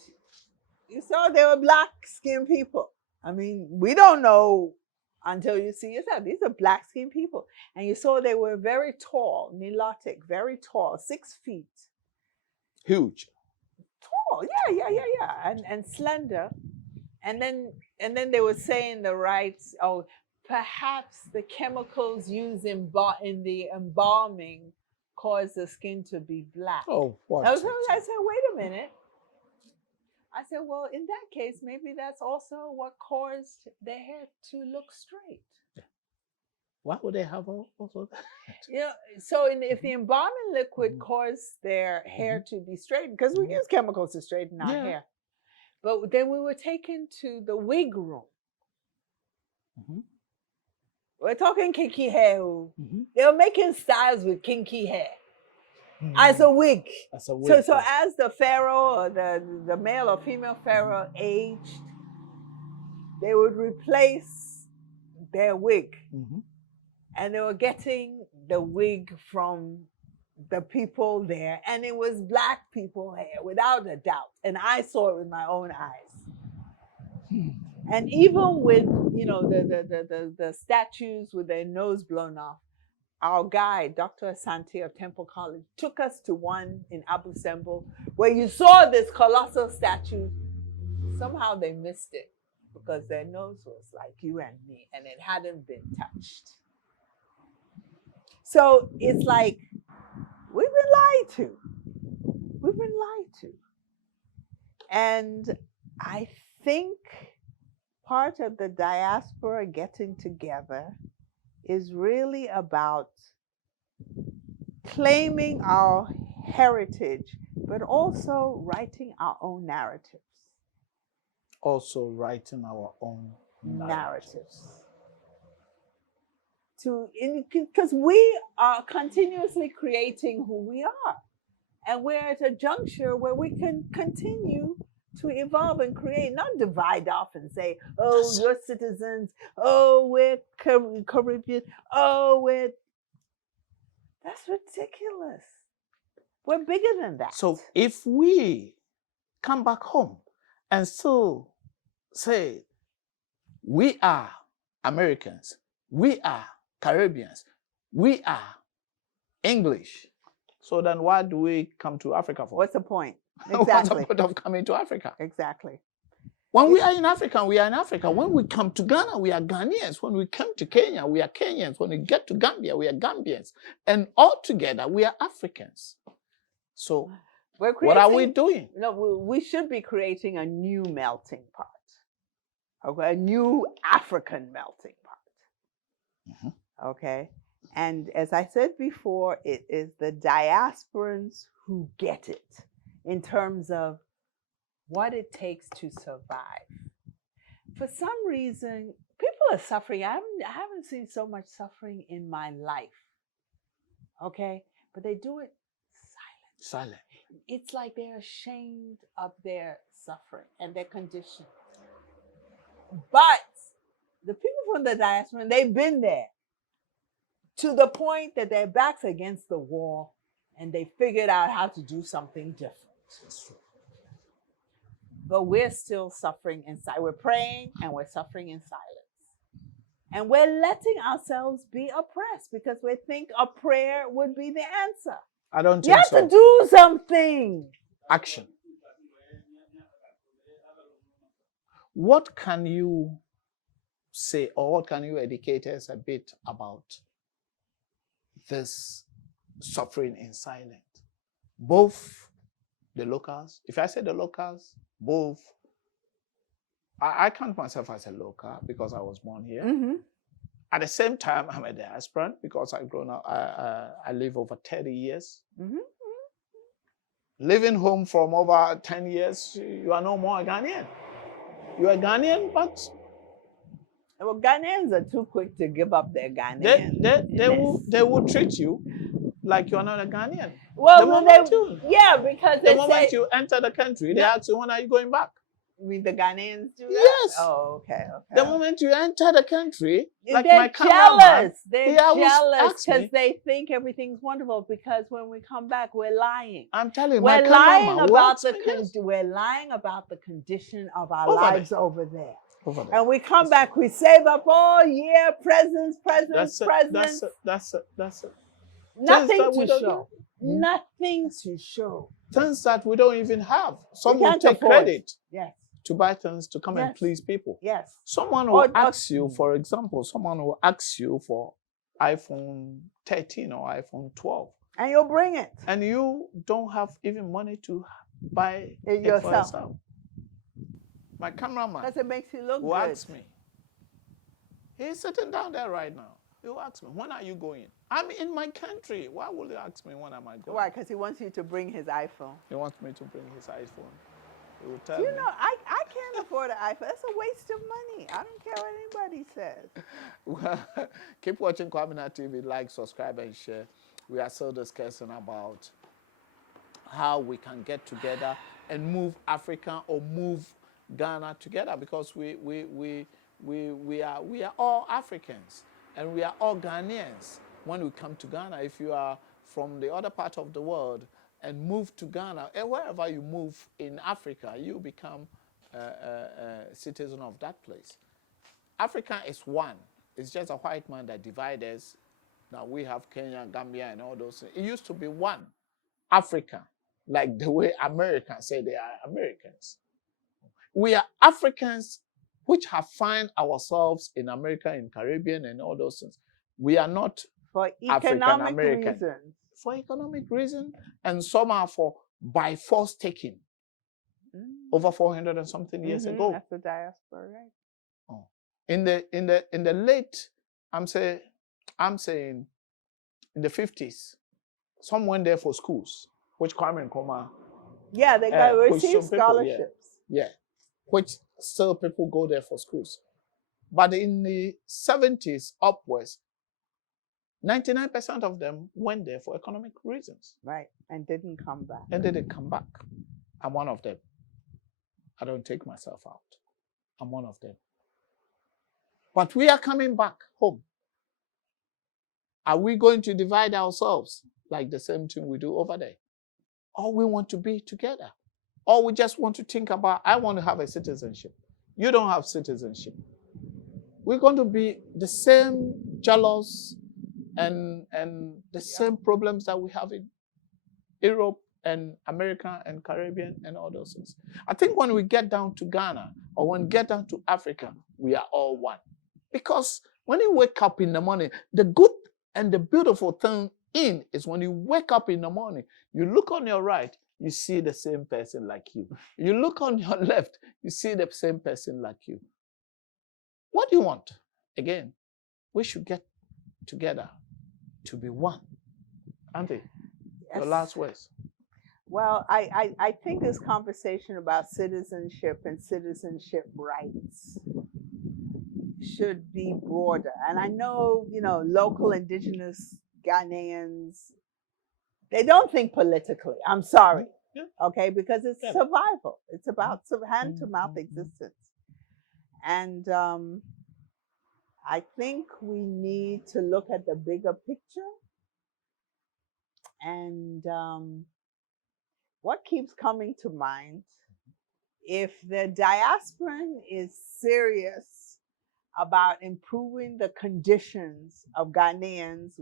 you saw they were black-skinned people. I mean, we don't know until you see yourself. These are black-skinned people. And you saw they were very tall, Nilotic, very tall, 6 feet. Huge. Tall, yeah. And slender. And then they were saying the rights, perhaps the chemicals used in the embalming cause the skin to be black. Oh, what? I said, wait a minute. I said, well, in that case, maybe that's also what caused their hair to look straight. Why would they have also that? You know, so if the embalming liquid caused their hair to be straightened, because we use chemicals to straighten our hair, but then we were taken to the wig room. We're talking kinky hair. They were making styles with kinky hair as a wig. As a wig. So as the pharaoh or the male or female pharaoh aged, they would replace their wig. And they were getting the wig from the people there. And it was black people hair, without a doubt. And I saw it with my own eyes. And even with, you know, the statues with their nose blown off, our guide, Dr. Asante of Temple College, took us to one in Abu Simbel where you saw this colossal statue. Somehow they missed it because their nose was like you and me and it hadn't been touched. So it's like, we've been lied to. We've been lied to. And I think part of the diaspora getting together is really about claiming our heritage, but also writing our own narratives. Also writing our own narratives. Because we are continuously creating who we are. And we're at a juncture where we can continue to evolve and create, not divide off and say, oh, you're citizens, oh, we're Caribbean, oh, we're... That's ridiculous. We're bigger than that. So if we come back home and still say, we are Americans, we are Caribbeans, we are English, so then why do we come to Africa for? What's the point? Exactly. What's the point of coming to Africa? Exactly. When we are in Africa, we are in Africa. When we come to Ghana, we are Ghanaians. When we come to Kenya, we are Kenyans. When we get to Gambia, we are Gambians. And all together, we are Africans. So what are we doing? No, we should be creating a new melting pot. Okay, a new African melting pot. Okay. And as I said before, it is the diasporans who get it in terms of what it takes to survive. For some reason, people are suffering. I haven't seen so much suffering in my life. Okay? But they do it silently. Silent. It's like they're ashamed of their suffering and their condition. But the people from the diaspora, they've been there to the point that their backs against the wall and they figured out how to do something different. But we're still suffering inside. We're praying and we're suffering in silence. And we're letting ourselves be oppressed because we think a prayer would be the answer. I don't think so. You have to do something. Action. What can you say, or what can you educate us a bit about this suffering in silence? Both the locals, if I say the locals, both, I count myself as a local because I was born here. At the same time, I'm a diasporan because I've grown up, I live over 30 years. Living home from over 10 years, you are no more a Ghanaian. You are Ghanaian, but... Well, Ghanaians are too quick to give up their Ghanaian. They will treat you like you're not a Ghanaian. Well, because the moment you enter the country, they ask you, when are you going back? You mean the Ghanaians do that? Yes. Oh, okay. The moment you enter the country, like they're my jealous. They're jealous because they think everything's wonderful. Because when we come back, we're lying. I'm telling you, we're lying about the condition of our lives over there. And we come back, we save up all year, presents. That's it. Nothing to show. Nothing to show. Things that we don't even have. Some will take credit to buy things to come and please people. Yes. Someone will ask you, for example, someone will ask you for iPhone 13 or iPhone 12. And you'll bring it. And you don't have even money to buy it for yourself. yourself. My cameraman Because it makes you look will good. ask me. He's sitting down there right now. He will ask me, when are you going? I'm in my country. Why will he ask me when am I going? Why? Because he wants you to bring his iPhone. He wants me to bring his iPhone. He will tell Do you me. know, I can't afford an iPhone. That's a waste of money. I don't care what anybody says. Well, keep watching Kwaminat TV. Like, subscribe, and share. We are still discussing about how we can get together and move Africa or move Ghana together, because we are all Africans and we are all Ghanaians when we come to Ghana. If you are from the other part of the world and move to Ghana, and wherever you move in Africa, you become a citizen of that place. Africa is one. It's just a white man that divides us. Now we have Kenya, Gambia, and all those things. It used to be one Africa, like the way Americans say they are Americans. We are Africans which have found ourselves in America, in Caribbean, and all those things. We are not For African economic American. reasons. For economic reason, and some are for by force taking. Over 400 and something years ago. That's the diaspora, right? Oh. In the late, I'm saying in the 50s, some went there for schools, which Kwame Nkrumah. Yeah, they got received scholarships. Yeah, which still people go there for schools. But in the 70s upwards, 99% of them went there for economic reasons. Right, and didn't come back. And they didn't come back. I'm one of them. I don't take myself out. I'm one of them. But we are coming back home. Are we going to divide ourselves like the same thing we do over there? Or we want to be together? Or we just want to think about, I want to have a citizenship. You don't have citizenship. We're going to be the same jealous and the same problems that we have in Europe and America and Caribbean and all those things. I think when we get down to Ghana or when we get down to Africa, we are all one. Because when you wake up in the morning, the good and the beautiful thing is when you wake up in the morning, you look on your right, you see the same person like you. You look on your left, you see the same person like you. What do you want? Again, we should get together to be one. Auntie, your last words. Well, I think this conversation about citizenship and citizenship rights should be broader. And I know, local indigenous Ghanaians, they don't think politically. I'm sorry. Yeah. Okay, because it's survival. It's about hand-to-mouth existence. And I think we need to look at the bigger picture. And what keeps coming to mind, if the diasporan is serious about improving the conditions of Ghanaians,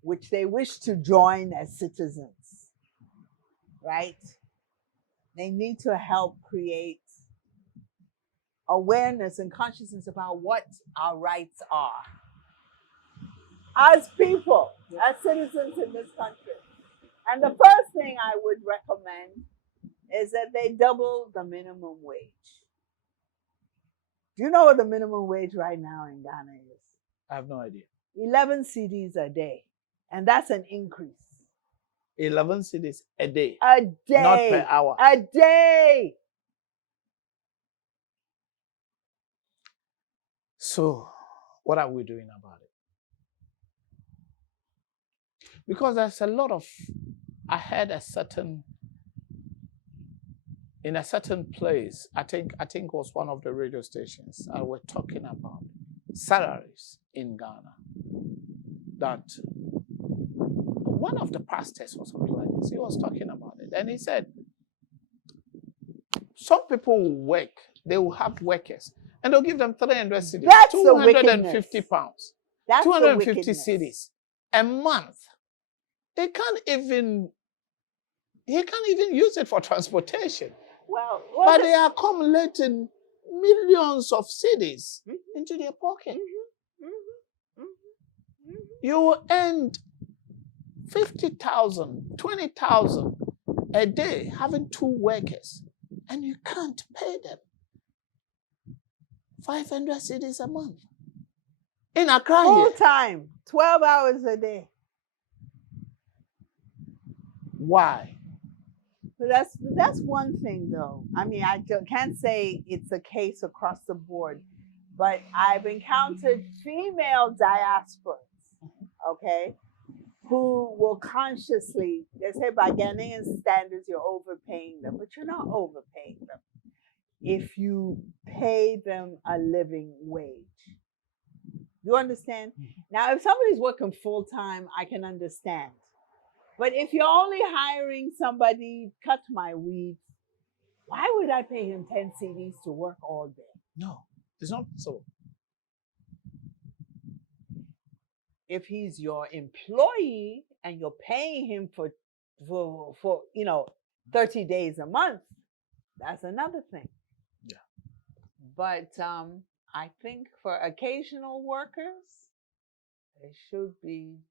which they wish to join as citizens, right? They need to help create awareness and consciousness about what our rights are as people, as citizens in this country. And the first thing I would recommend is that they double the minimum wage. Do you know what the minimum wage right now in Ghana is? I have no idea. 11 cedis a day. And that's an increase. 11 cedis a day. A day. Not per hour. A day. So, what are we doing about it? Because there's a lot of, I had in a certain place, I think was one of the radio stations, I were talking about salaries in Ghana. That one of the pastors or something like this, he was talking about it. And he said, some people will work, they will have workers, and they'll give them 300 cedis, That's 250 pounds, That's 250 cedis a month. He can't even use it for transportation. Well, But they are accumulating millions of cedis into their pocket. You will earn 50,000, 20,000 a day having 2 workers, and you can't pay them 500 cedis a month. In Accra Full here. time, 12 hours a day. Why? But that's one thing, though. I mean, can't say it's a case across the board, but I've encountered female diasporas, okay, who will consciously, they say by Ghanaian standards, you're overpaying them, but you're not overpaying them if you pay them a living wage. You understand? Now, if somebody's working full time, I can understand. But if you're only hiring somebody, cut my weeds, why would I pay him 10 CDs to work all day? No, it's not so. If he's your employee and you're paying him for 30 days a month, that's another thing. Yeah. But I think for occasional workers, it should be.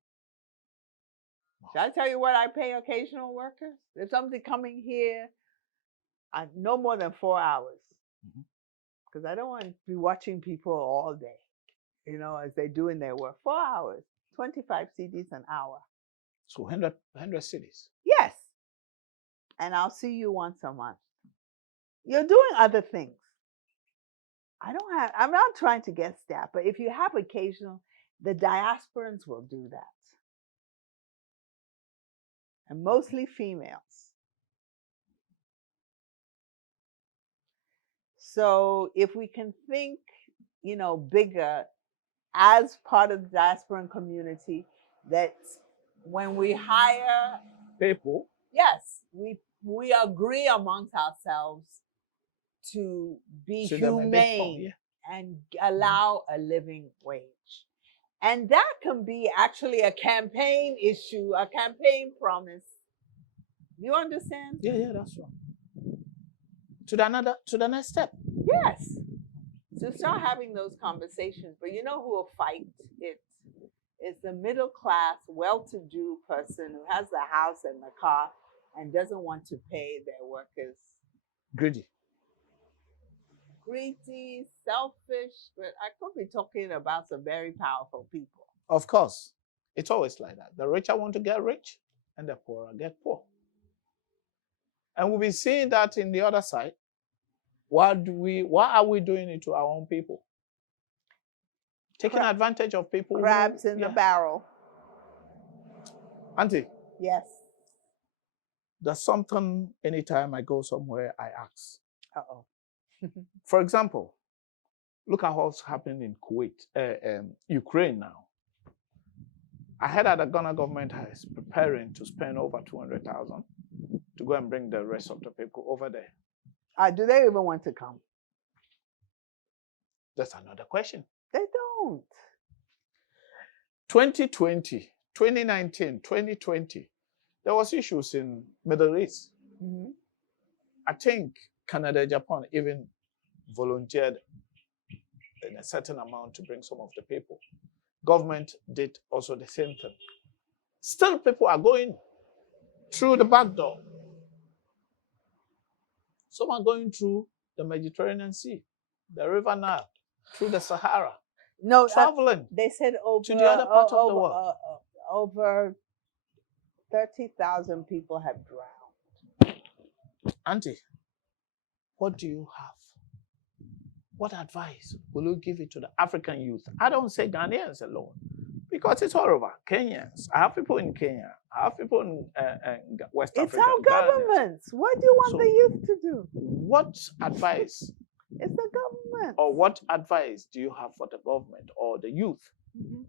Should I tell you what I pay occasional workers? If somebody coming here, no more than 4 hours, because I don't want to be watching people all day, as they're doing their work. 4 hours, 25 CDs an hour. So 100 cedis. Yes. And I'll see you once a month. You're doing other things. I'm not trying to get staff, but if you have occasional, the diasporans will do that. And mostly females. So if we can think, bigger as part of the diasporan community, that when we hire people, yes, we agree amongst ourselves to be humane and allow a living wage. And that can be actually a campaign issue, a campaign promise. You understand? Yeah, that's right. To the next step. Yes. So start having those conversations. But you know who will fight it? It's the middle class, well-to-do person who has the house and the car and doesn't want to pay their workers. Greedy, selfish, but I could be talking about some very powerful people. Of course. It's always like that. The richer want to get rich and the poorer get poor. And we'll be seeing that in the other side. Why are we doing it to our own people? Taking advantage of people. Crabs in the barrel. Auntie. Yes. There's something anytime I go somewhere, I ask. Uh-oh. For example, look at what's happening in Kuwait, Ukraine now. I heard that the Ghana government is preparing to spend over 200,000 to go and bring the rest of the people over there. Do they even want to come? That's another question. They don't. 2020, 2019, 2020, there was issues in Middle East. Mm-hmm. I think Canada, Japan even volunteered in a certain amount to bring some of the people. Government did also the same thing. Still, people are going through the back door. Some are going through the Mediterranean Sea, the River Nile, through the Sahara. No, traveling. They said over to the other part of the world. Over 30,000 people have drowned. Auntie, what do you have? What advice will you give it to the African youth? I don't say Ghanaians alone, because it's all over. Kenyans. I have people in Kenya. I have people in West Africa. It's our governments. What do you want the youth to do? What advice? It's the government. Or what advice do you have for the government or the youth? Mm-hmm.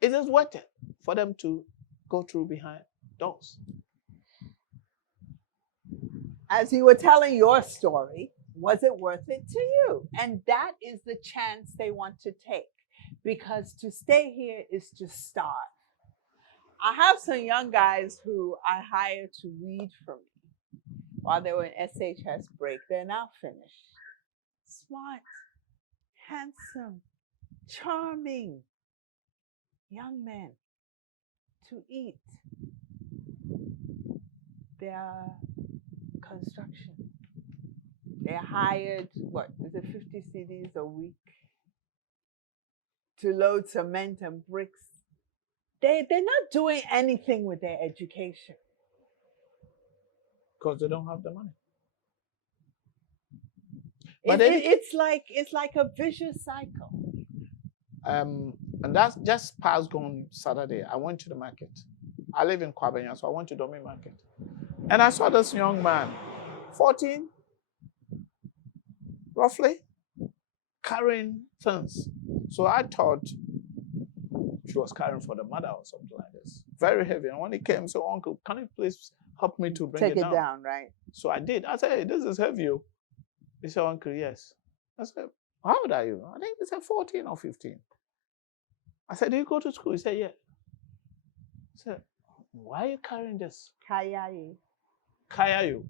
Is it worth it for them to go through behind doors? As you were telling your story, was it worth it to you? And that is the chance they want to take, because to stay here is to starve. I have some young guys who I hired to read for me while they were in SHS break. They're now finished. Smart, handsome, charming young men. to eat their construction. They're hired, what, is it 50 cedis a week to load cement and bricks? They're not doing anything with their education. Because they don't have the money. It's like a vicious cycle. And that's just past gone Saturday. I went to the market. I live in Kwaminat, so I went to Domi Market. And I saw this young man, 14, roughly, carrying things. So I thought she was carrying for the mother or something like this. Very heavy. And when he came, so Uncle, can you please help me to bring Take it it down, right? So I did. I said, hey, this is heavy. He said, Uncle, yes. I said, how old are you? I think he said 14 or 15. I said, do you go to school? He said, yeah. I said, why are you carrying this? Kayayi. Kayayu.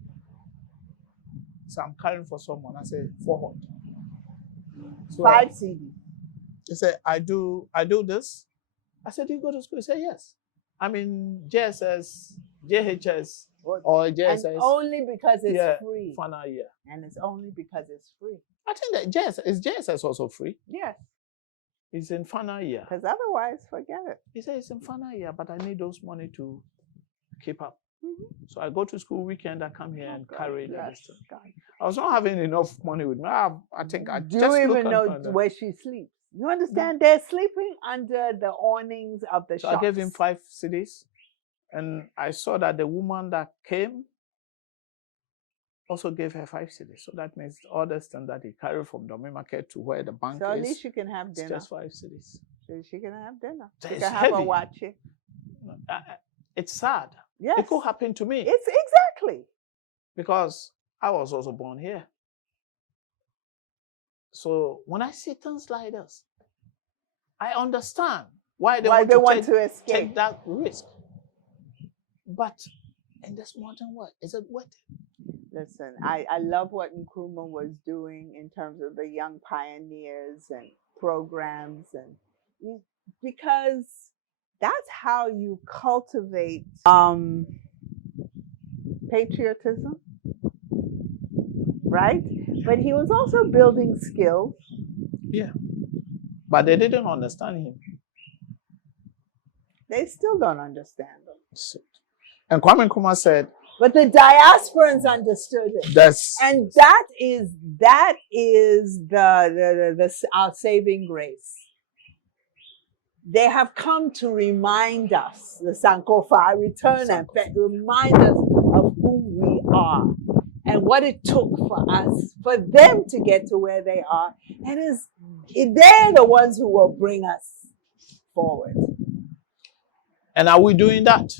So I'm carrying for someone. I said, 400. So 5 cedis. he said, I do this. I said, do you go to school? He said, yes. I'm in JSS, JHS, or JSS. And only because it's free. Final year. And it's only because it's free. I think that JSS also free? Yes. It's in final year. Because otherwise, forget it. He said, it's in final year, but I need those money to keep up. So I go to school weekend, I come here and carry the distance. I was not having enough money with me. I think I Do just you look even know where she sleeps? You understand? No. They're sleeping under the awnings of the shops. I gave him 5 cedis, and I saw that the woman that came also gave her 5 cedis. So that means all the stuff that he carried from Domi Market to where the bank is. So at least you can have dinner. It's just 5 cedis. So she can have dinner. So she it's can have heavy. a watch. It's sad. Yes. It could happen to me. It's exactly. Because I was also born here. So when I see things like this, I understand why they want to take that risk. But in this modern world, is it worth it? Listen, I love what Nkrumah was doing in terms of the young pioneers and programs, and because that's how you cultivate patriotism, right? But he was also building skills. Yeah. But they didn't understand him. They still don't understand him. And Kwame Nkrumah said, but the diasporans understood it. And that is our saving grace. They have come to remind us, the Sankofa, return and remind us of who we are and what it took for us, for them to get to where they are. And they're the ones who will bring us forward. And are we doing that?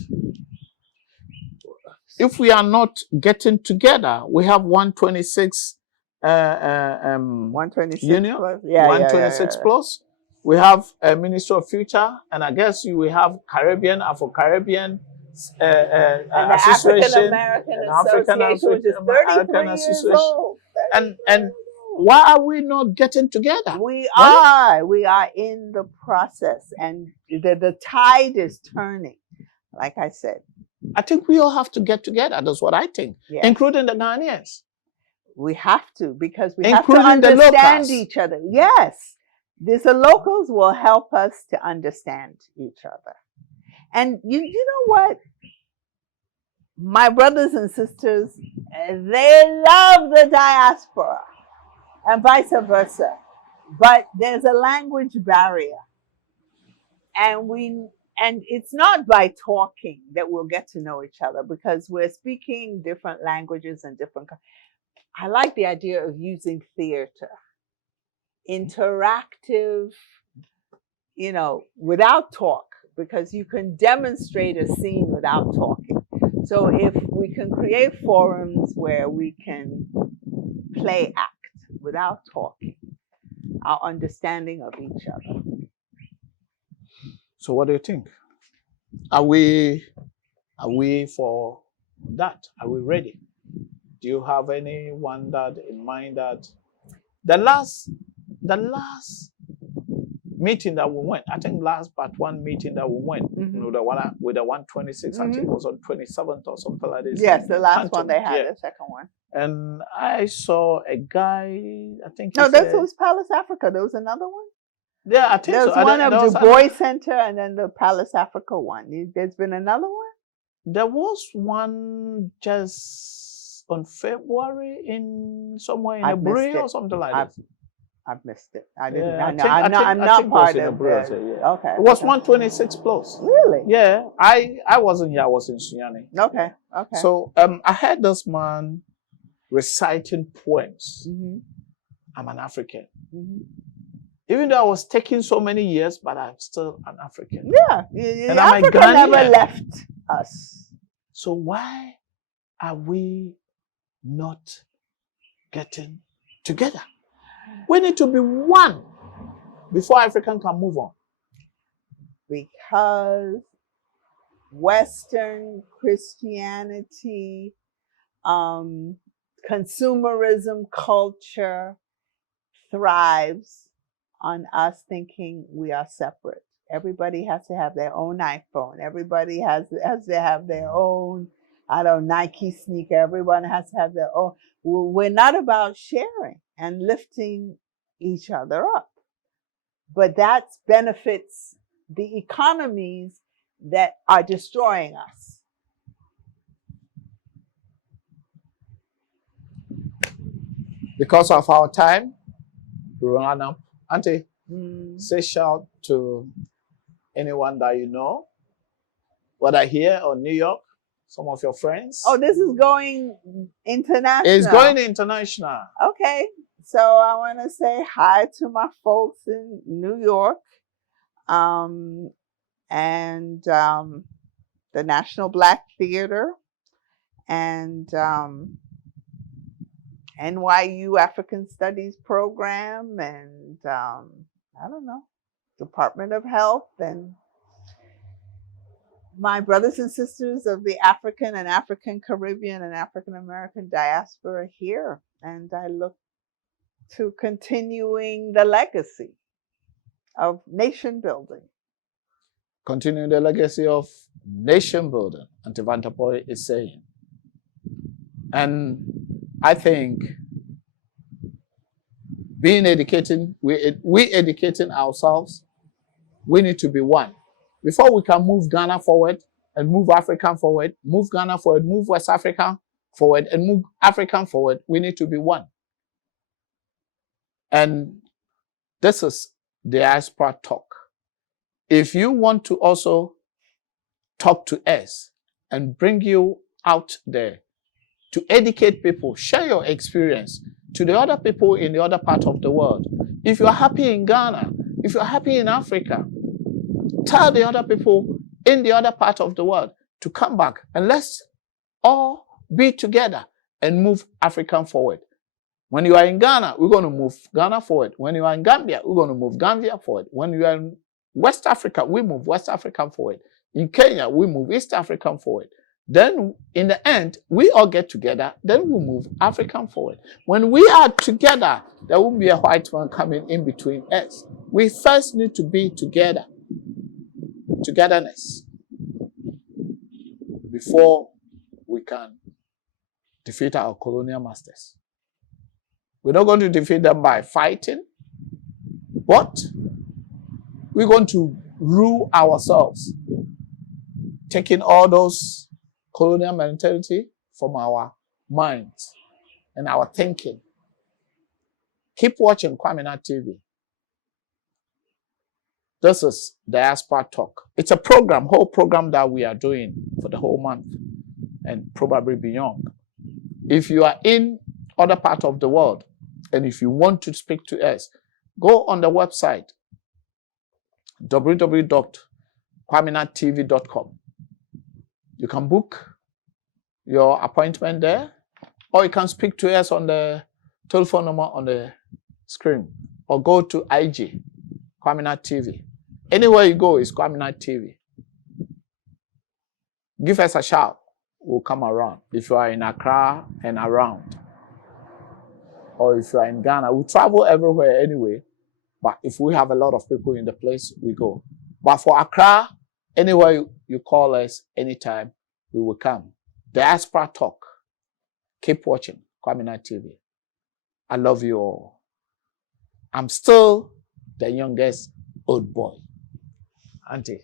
If we are not getting together, we have 126 126 union, plus. 126 plus. We have a Ministry of Future, and I guess we have Caribbean, Afro-Caribbean Association, African Association, which is 33 years old. And why are we not getting together? We are in the process, and the tide is turning, like I said. I think we all have to get together. That's what I think, yes. Including the Ghanaians. We have to, because we have to understand each other. Yes. The locals will help us to understand each other. And you know what? My brothers and sisters, they love the diaspora and vice versa. But there's a language barrier. And it's not by talking that we'll get to know each other, because we're speaking different languages and different. I like the idea of using theater. Interactive, without talk, because you can demonstrate a scene without talking. So if we can create forums where we can play act without talking, our understanding of each other. So what do you think? Are we for that? Are we ready? Do you have anyone that in mind that the last meeting that we went, I think last but one meeting that we went, you know, the one with the 126, I think it was on 27th or something like this. Yes, the last one they Cantonment, had, yeah. the second one. And I saw a guy, I think he No, this said, was Palace Africa. There was another one. yeah, I think There's so. one of There Du was Bois Center and then the Palace Africa one. There's been another one? There was one just on February in somewhere in I've missed Aburi or it. something like that. I've missed it. I didn't. Yeah, I'm not part of it. Yeah. Okay. It was 126 plus. Really? Yeah, I wasn't here. I was in Sunyani. Okay. Okay. So I heard this man reciting poems. I'm an African. Even though I was taking so many years, but I'm still an African. Yeah, and I'm Africa never left us. So why are we not getting together? We need to be one before African can move on. Because Western Christianity, consumerism culture thrives on us thinking we are separate. Everybody has to have their own iPhone. Everybody has to have their own, Nike sneaker. Everyone has to have their own. We're not about sharing and lifting each other up. But that benefits the economies that are destroying us. Because of our time, we run up. Auntie, say shout to anyone that you know, whether here or New York, some of your friends. Oh, this is going international. It's going international. Okay. So I want to say hi to my folks in New York, and the National Black Theater, and NYU African Studies program, and Department of Health, and my brothers and sisters of the African and African Caribbean and African American diaspora here. And I look to continuing the legacy of nation building. Continuing the legacy of nation building, Auntie Vantapoy is saying. And I think we educating ourselves, we need to be one. Before we can move Ghana forward and move Africa forward, move Ghana forward, move West Africa forward, and move Africa forward, we need to be one. And this is diaspora talk. If you want to also talk to us and bring you out there to educate people, share your experience to the other people in the other part of the world. If you're happy in Ghana, if you're happy in Africa, tell the other people in the other part of the world to come back and let's all be together and move Africa forward. When you are in Ghana, we're going to move Ghana forward. When you are in Gambia, we're going to move Gambia forward. When you are in West Africa, we move West Africa forward. In Kenya, we move East Africa forward. Then, in the end, we all get together, then we move Africa forward. When we are together, there won't be a white man coming in between us. We first need to be together. Togetherness. Before we can defeat our colonial masters. We're not going to defeat them by fighting, but we're going to rule ourselves, taking all those colonial mentality from our minds and our thinking. Keep watching Kwaminat TV. This is Diaspora Talk. It's a whole program that we are doing for the whole month and probably beyond. If you are in other part of the world and if you want to speak to us, go on the website www.kwaminattv.com. You can book your appointment there, or you can speak to us on the telephone number on the screen, or go to IG, Kwaminat TV. Anywhere you go is Kwaminat TV. Give us a shout. We'll come around. If you are in Accra and around, or if you are in Ghana, we travel everywhere anyway. But if we have a lot of people in the place, we go. But for Accra, anywhere you call us, anytime, we will come. Diaspora Talk. Keep watching Kwaminat TV. I love you all. I'm still the youngest old boy. Auntie.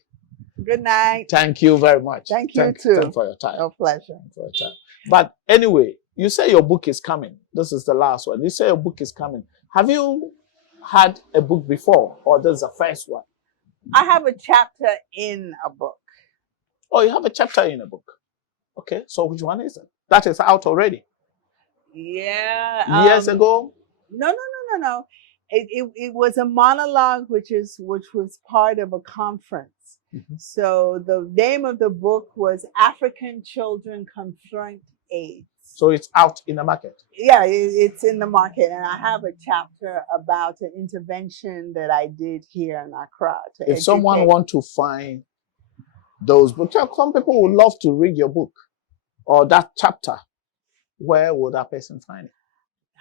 Good night. Thank you very much. Thank you too. Thank you for your time. No pleasure. For your time. But anyway, you say your book is coming. This is the last one. You say your book is coming. Have you had a book before, or this is the first one? I have a chapter in a book. Oh, you have a chapter in a book. Okay, so which one is it? That is out already. Yeah. Years ago? No. It was a monologue which was part of a conference. Mhm. So the name of the book was African Children Confront AIDS. So it's out in the market. Yeah, it's in the market, and I have a chapter about an intervention that I did here in Accra. If someone wants to find those books, some people would love to read your book or that chapter. Where would that person find it?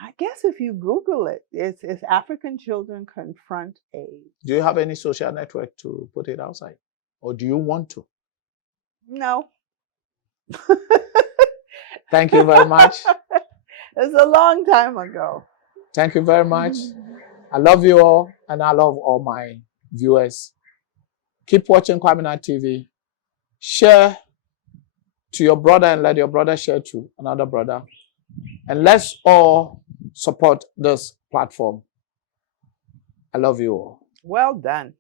I guess if you Google it, it's African Children Confront AIDS. Do you have any social network to put it outside? Or do you want to? No. Thank you very much. It was a long time ago. Thank you very much. I love you all, and I love all my viewers. Keep watching Kwaminat TV. Share to your brother and let your brother share to another brother. And let's all support this platform. I love you all. Well done.